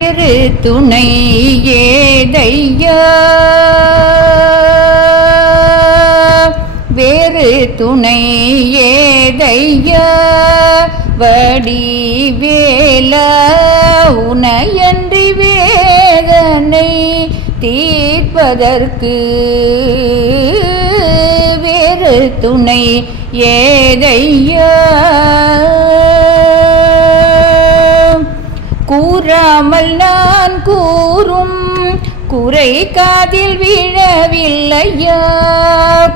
வேறு துணை ஏதையா வேறு துணை ஏதையா வடிவேலா உனையன்றி வேதனை தீர்ப்பதற்கு வேறு துணை ஏதையா கூறாமல் நான் கூறும் குறை காதில் விழவில்லையா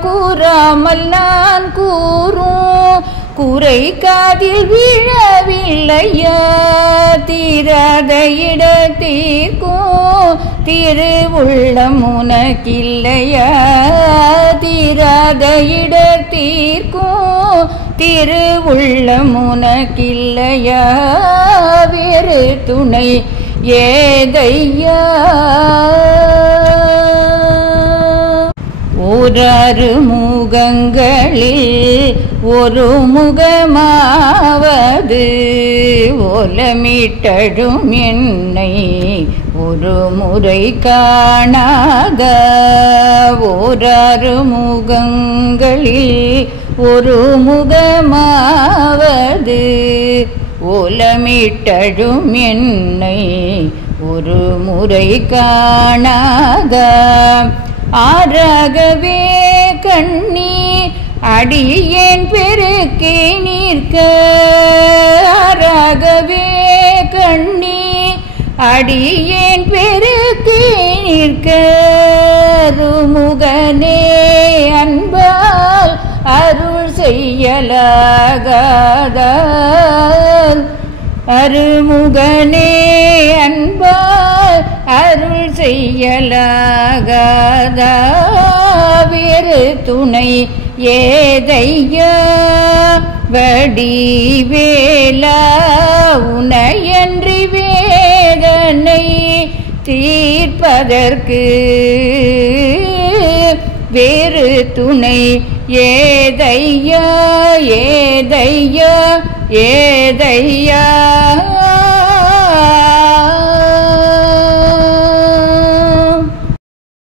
கூறாமல் நான் கூறும் குறை காதில் விழவில்லையா தீராத இடத்திற்கும் திருவுள்ளம் உனக்கில்லையா தீராத இடத்திற்கும் திருவுள்ளம் உனக்கில்லையா வேறு துணை ஏதையா ஓராறு முகங்களில் ஒரு முகமாவது ஓலமிட்டடும் என்னை ஒரு முறை காணாத ஓராறு முகங்களில் ஒரு முகமாவது ஓலமிட்டடும் என்னை ஒரு முறை காணாத ஆறாகவே கண்ணீர் அடியேன் பெருக்கி நிற்க ஆறாகவே கண்ணீர் அடியேன் பெருக்கி நிற்க முகனே அன்பால் அருள் செய்யலாகாத அருமுகனே அன்பால் அருள் செய்யலாகாத வேறு துணை ஏதையா வடிவேலா உனையன்றி வேதனை தீர்ப்பதற்கு வேறு துணை ஏதையா ஏதையா ஏதையா